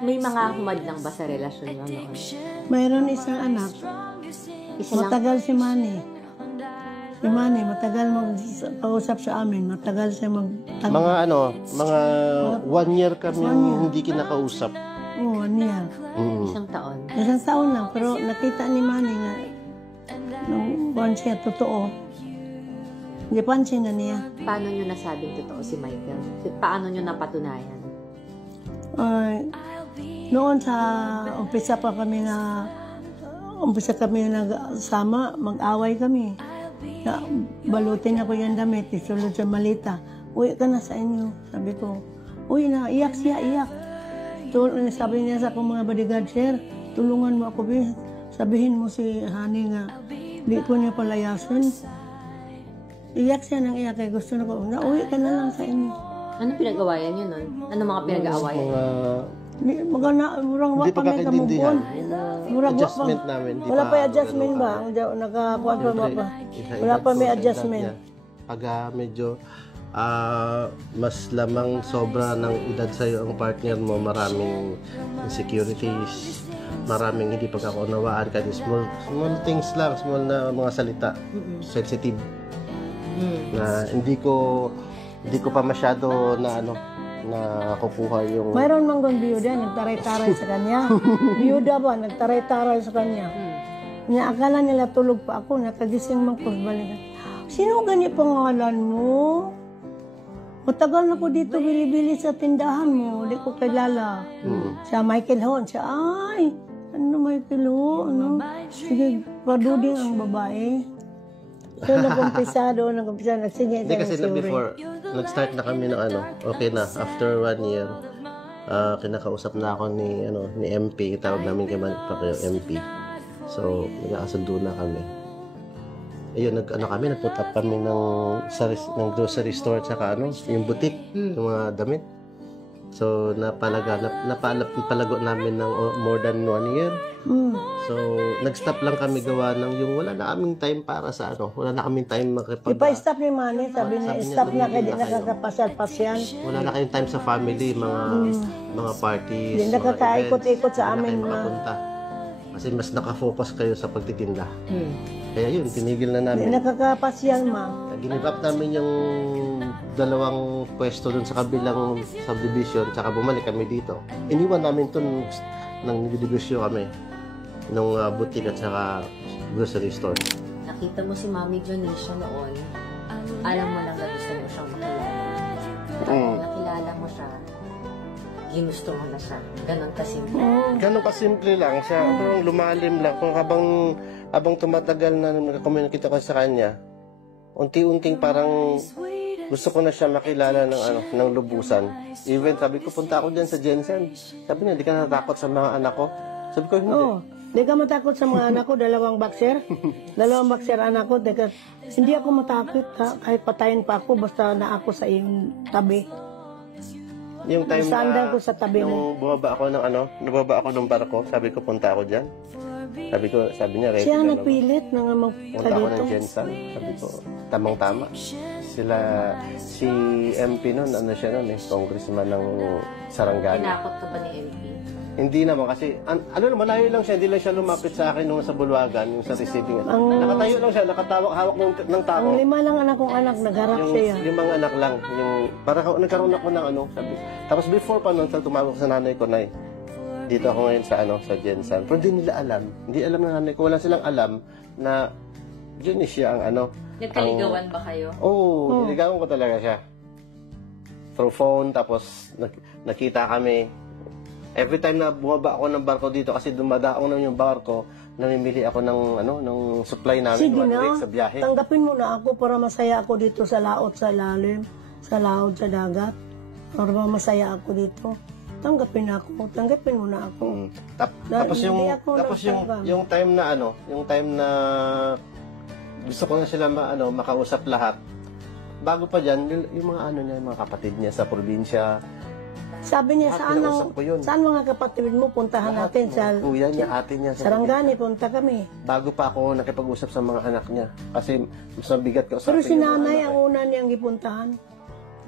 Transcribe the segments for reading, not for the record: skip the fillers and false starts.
May mga humad lang ba sa relasyon mo noon? Mayroon isang anak. Isa lang? Matagal si Manny. Si Manny, matagal mag-pausap sa amin. Matagal siya Mga mga 1 year kami hindi kinakausap. Oo, 1 year. Isang taon? Isang taon lang, pero nakita ni Manny nga nung buwan siya, totoo. Hindi pansin na niya. Paano nyo nasabing totoo si Michael? Paano nyo napatunayan? Noon sa umpisa kami nagsama, mag-away kami. Balutin ako yung damit, isulod sa malita. Uwi ka na sa inyo. Sabi ko, uwi na, iyak siya, iyak. Sabi niya sa akong mga bodyguard, sir, tulungan mo ako, sabihin mo si Honey nga, di ko niya palayasin. Iyak siya ng iyak, kaya gusto na ko, uwi ka na lang sa inyo. Ano pinag-awayan nyo nun? Ano mga pinag-aawayan? Hindi pa kakaintindihan. Adjustment namin. Wala pa adjustment ba? Nakakuha pa ba pa? Wala pa may adjustment. Pag medyo mas lamang sobra ng edad sa'yo ang partner mo, maraming insecurities, maraming hindi pagkakaunawaan, kasi small things lang, small na mga salita, sensitive, na hindi ko pa masyado na nakukuha yung... Mayroon mang gong biyuda, nagtaray-taray sa kanya. Biyuda ba, nagtaray-taray sa kanya. Akala nila tulog pa ako, nakagising mang balikan. Sino ganyan pangalan mo? Matagal na ko dito bili-bili sa tindahan mo, hindi ko kilala. Siya Michael Hon, siya, ay, ano Michael Hon, ano? Sige, paduding ang babae. So, nag-umpisa, nagsingit. Hindi kasi before, nag-start na kami ng okay na, after 1 year, kinakausap na ako ni MP, tawag namin kay MP. So, nag-aasundo na kami. Ayun, nagpunta kami ng grocery store, tsaka yung boutique, yung mga damit. So, napalago namin ng more than 1 year. So, nag-stop lang kami gawa ng yung wala na kaming time para sa wala na kaming time ipa-stop ni Manny, sabi niya, stop na kayo, di nakakapasal-pasyan. Wala na kayong time sa family, mga parties, Hindi nakakaikot-ikot sa amin na. Kasi mas nakafocus kayo sa pagtitinda. Kaya yun, tinigil na namin. Hindi nakakapasyal, ma. Give up namin yung 2 pwesto dun sa kabilang subdivision, tsaka bumalik kami dito. Iniwan namin ito nang negosyo kami nung boutique at saka grocery store. Nakita mo si Mami Jonisha noon, alam mo lang na gusto mo siyang makilala. Nakilala mo siya, ginusto mo na siya. Ganon kasimple. Ganon kasimple lang siya. Parang lumalim lang. Kung habang tumatagal na nag-communicate ako sa kanya, unti-unting parang gusto ko na siya makilala ng lubusan. Even sabi ko, punta ako dyan sa Jensen. Sabi niya, di ka natakot sa mga anak ko? Sabi ko, hindi. Di ka matakot sa mga anak ko, 2 boxer. 2 boxer anak ko. Hindi ako matakot kahit patayin pa ako, basta na ako sa iyong tabi. Yung time ko sa tabi nung bumaba ako ng barko, sabi ko, punta ako dyan. Sabi niya, ready siya na nagpilit na nga punta ako ng Jensen. Sabi ko, tamang-tama. Si MP nun, siya nun congressman ng Sarangani. Tinakot ka ba ni MP? Hindi naman kasi, malayo lang siya, hindi lang siya lumapit sa akin nung sa Bulwagan, yung sa receiving. Nakatayo lang siya, nakatawak-hawak ng tao. Ang 5 lang kong anak, nagharap siya. Yung 5 anak lang, nagkaroon ako ng sabi. Tapos before pa nun, tumawag sa nanay ko, Nay, dito ako ngayon sa Jensen. Pero hindi nila alam. Hindi alam ng nanay ko. Wala silang alam na yun siya ang Nagkaligawan ba kayo? Oo, niligawan ko talaga siya. Through phone, tapos nakita kami. Every time na bumaba ako ng barko dito, kasi dumadaong na yung barko, namimili ako ng supply namin. Sige 1 na, week sa biyahe. tanggapin mo na ako para masaya ako dito sa laot sa lalim, sa laot sa dagat. Para masaya ako dito. Tanggapin mo na ako. Tapos yung time na gusto ko na sila makausap lahat. Bago pa diyan, yung mga yung mga kapatid niya sa probinsya. Sabi niya, saan mga kapatid mo puntahan natin sa kuya niya, ate niya sa Sarangani, punta kami. Bago pa ako nakipag-usap sa mga anak niya kasi mas mabigat ka. Pero si nanay ang una niyang gipuntahan.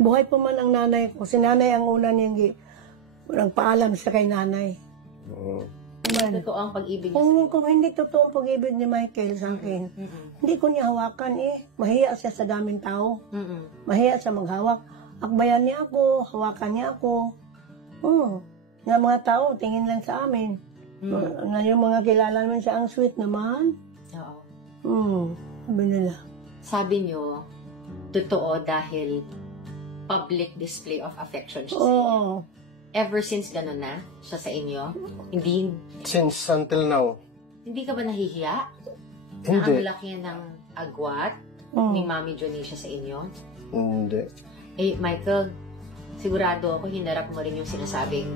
Buhay pa man ang nanay ko, si nanay ang una niyang nagpaalam siya kay nanay. Oo. Totoo ang pag-ibig niya. Kung hindi totoo ang pag-ibig ni Michael sa akin, hindi ko niya hawakan Mahiya siya sa daming tao. Mahiya siya maghawak. Akbayan niya ako, hawakan niya ako. Nga mga tao, tingin lang sa amin. Na yung mga kilala naman siya, ang sweet naman. Oo. Sabi nila. Sabi niyo, totoo dahil public display of affection siya sa inyo. Oo. Ever since gano'n na siya sa inyo, hindi Since until now, ka ba nahihiya? Na hindi. ang laki ng agwat ni Mami Jonisha sa inyo? Hindi. Eh, Michael, sigurado ako hinarap mo rin yung sinasabing,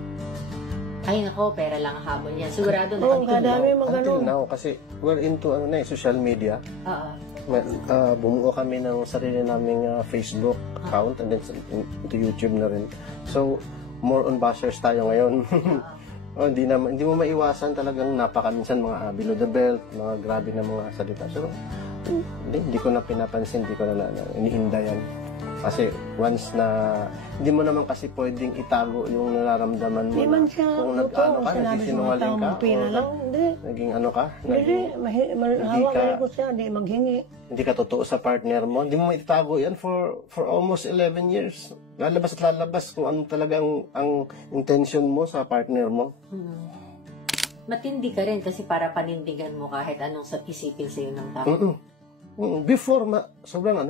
ay nako, pera lang ang habol niyan. Sigurado na Oo, kadami mga Until ganun. now, kasi we're into social media. Oo. Bumuo kami ng sarili naming Facebook account and then into YouTube na rin. So, more on bashers tayo ngayon. Hindi mo maiwasan talagang napakaminsan mga below the belt, mga grabe na mga salita. So, hindi ko na pinapansin, hindi ko na iniinda yan. Kasi once na, hindi mo naman kasi pwedeng itago yung nararamdaman mo. Hindi man siya kung totoo. nag-ano ka, Sinabi sa mga nagsisinungaling tao, ka, pera o lang. Hindi. naging ano ka, Hindi. Hawa ka- ko siya, hindi maghingi. hindi ka totoo sa partner mo, hindi mo maitago yan for almost 11 years. Lalabas at lalabas kung ano talaga ang intention mo sa partner mo. Matindi ka rin kasi para panindigan mo kahit anong isipin sa'yo ng tao. Before, sobrang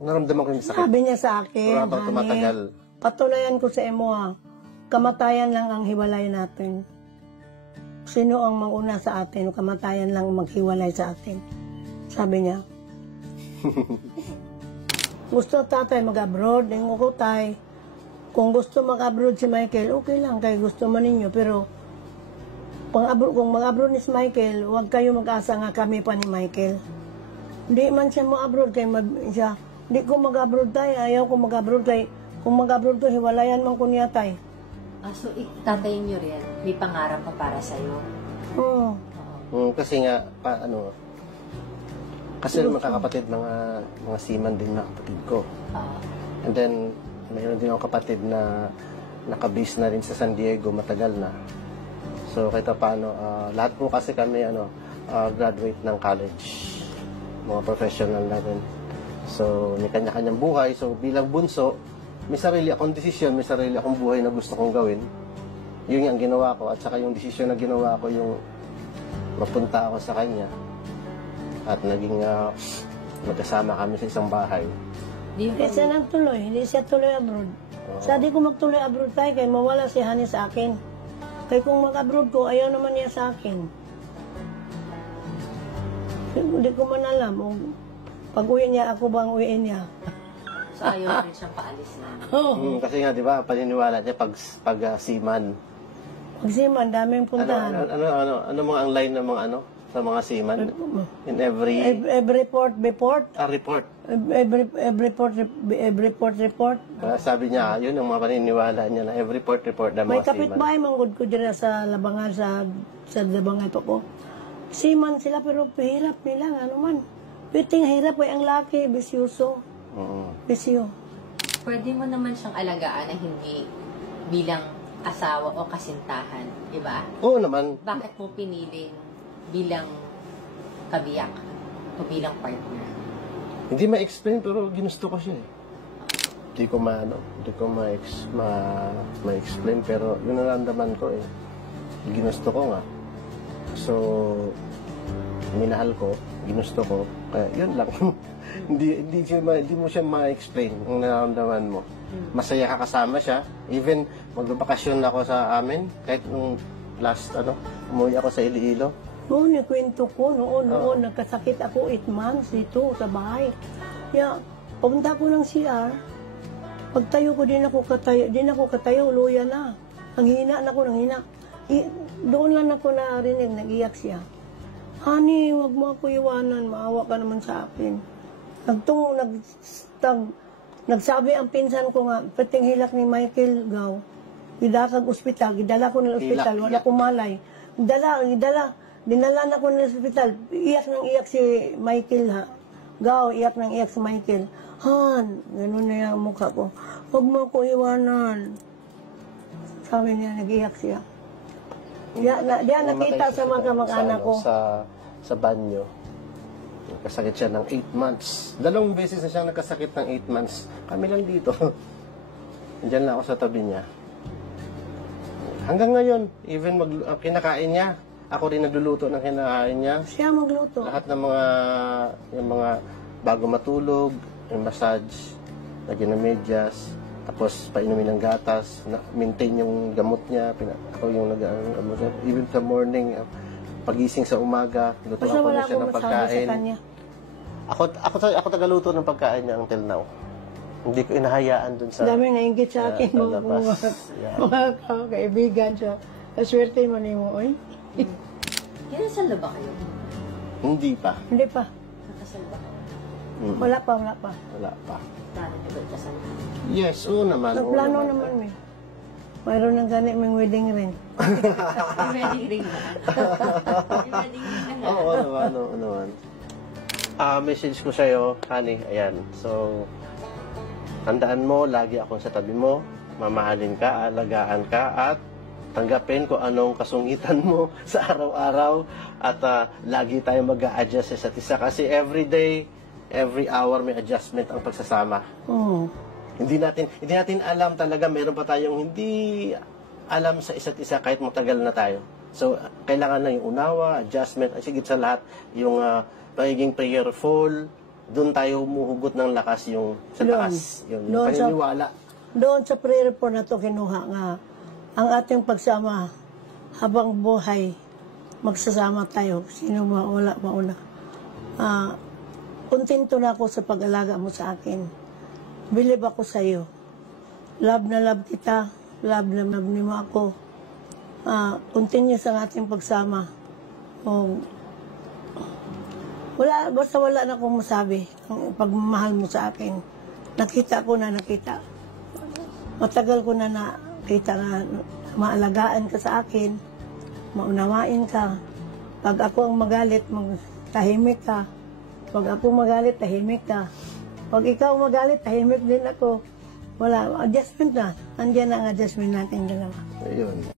naramdaman ko yung sakit. Sabi niya sa akin, Pero habang tumatagal, patunayan ko sa imo kamatayan lang ang hiwalay natin. Sino ang mauna sa atin, kamatayan lang maghiwalay sa atin. Sabi niya. Gusto tatay mag-abroad, yung ko tay. Kung gusto mag-abroad si Michael, okay lang, kay gusto man ninyo. Pero kung mag-abroad ni si Michael, huwag kayo mag-asa nga kami pa ni Michael. Hindi man siya mag-abroad kay siya. Hindi ko mag-abroad tayo, ayaw ko mag-abroad kay kung mag-abroad ko, hiwalayan man ko niya tay. So, tatayin niyo rin, may pangarap pa para sa'yo. Oo. kasi nga, kasi mga kakapatid, mga seaman din na kapatid ko. And then, mayroon din ako kapatid na nakabase na rin sa San Diego, matagal na. So, kahit paano, lahat po kasi kami, graduate ng college. Mga professional na rin. So, may kanya-kanyang buhay. So, bilang bunso, may sarili akong desisyon, may sarili akong buhay na gusto kong gawin. Yun ang ginawa ko. At saka yung desisyon na ginawa ko, yung mapunta ako sa kanya. At naging magkasama kami sa isang bahay. Hindi siya nagtuloy, hindi siya tuloy abroad. Sabi ko magtuloy abroad tayo, kay mawala si Hani sa akin. Kaya kung mag-abroad ko, ayaw naman niya sa akin. Hindi ko man alam. Pag uwi niya, ako bang uwiin niya? So, ayaw rin siyang paalis na. Kasi nga, di ba, paniniwala niya pag seaman. Pag siman, daming puntahan. Ano mga ang line ng mga sa mga seaman? In every Every port, report. report. Every port, report. Sabi niya, yun ang mga paniniwala niya na every report ng May mga seaman. kapitbahay manggod ko dyan sa labangan, sa labangan pa ko. Seaman sila, pero pahirap nila, ano man. Piting hirap, ay ang laki, bisyoso. Bisyo. Pwede mo naman siyang alagaan na hindi bilang asawa o kasintahan, di ba? Oo naman. Bakit mo piniling bilang kabiyak o bilang partner? Hindi ma-explain pero ginusto ko siya eh. Hindi ko ma-explain pero yun ang naramdaman ko eh. Ginusto ko nga. So, minahal ko, ginusto ko, kaya yun lang. hindi mo siya ma-explain ang nararamdaman mo. Masaya ka kasama siya. Even magbabakasyon ako sa amin, kahit nung last, umuwi ako sa Iloilo. Noon, kwento ko, noon, nagkasakit ako 8 months dito sa bahay. Kaya, papunta ko ng CR, pagtayo ko, din ako katayo, luya na. Ang hina na ko, doon lang ako narinig, nag-iyak siya. Honey, wag mo ako iwanan, maawa ka naman sa akin. Nagsabi ang pinsan ko nga, pating hilak ni Michael Gaw, gidakag ospital, gidala ko ng ospital, wala ko malay. Dinala na ko ng ospital, iyak nang iyak si Michael ha. Gaw, iyak nang iyak si Michael. Han, gano'n na yung mukha ko. Huwag mo ko iwanan. Sabi niya, nag-iyak siya. Diyan nakita sa mga kamag-anak ko. Sa banyo. Nagkasakit siya ng 8 months. 2 beses na siyang nagkasakit ng 8 months. Kami lang dito. Diyan lang ako sa tabi niya. Hanggang ngayon, even kinakain niya, ako rin nagluluto ng kinakain niya. Siya magluto. Lahat ng yung mga bago matulog, yung massage, lagyan ng medyas, tapos painumin ng gatas, maintain yung gamot niya, ako yung nag-gamot niya. Even sa morning, pagising sa umaga, lutuan ko na siya ng pagkain. Ako tagaluto ng pagkain niya until now. Hindi ko inahayaan dun sa... Dami nainggit sa akin, sa mga labas. kaibigan siya. Aswerte mo ni mo, oy. Kinasal na ba kayo? Hindi pa. Hindi pa. Nakasal ba kayo? Wala pa. Wala pa. Plano niyo ba kasal? Yes, oo naman. oo Plano naman eh. Mayroon ng ganit may wedding ring. May wedding ring na. May wedding ring na nga. Oo naman. Message ko sa'yo, honey, ayan. So, tandaan mo, lagi akong sa tabi mo, mamahalin ka, alagaan ka, at tanggapin kung anong kasungitan mo sa araw-araw, at lagi tayong mag-a-adjust sa isa't isa. Kasi every day, every hour may adjustment ang pagsasama. Hindi natin alam talaga, meron pa tayong hindi alam sa isa't isa kahit matagal na tayo. So, kailangan na yung unawa, adjustment, at sigit sa lahat, yung pagiging prayerful, doon tayo humuhugot ng lakas yung sa taas. Yung paniniwala. Doon sa prayer po na to kinuha nga, ang ating pagsama habang buhay, magsasama tayo. Sino wala mauna. Kontento na ako sa pag-alaga mo sa akin. Believe ako sa iyo. Love na love kita. Love na love mo ako. Continuous ang ating pagsama. Basta wala na akong masabi. Ang pagmamahal mo sa akin. Nakita. Matagal ko na nakita na maalagaan ka sa akin. Maunawain ka. Pag ako ang magalit, tahimik ka. Pag ako magalit, tahimik ka. Pag ikaw magalit, tahimik din ako. Wala, adjustment na. Andiyan ang adjustment natin dalawa. Ayun.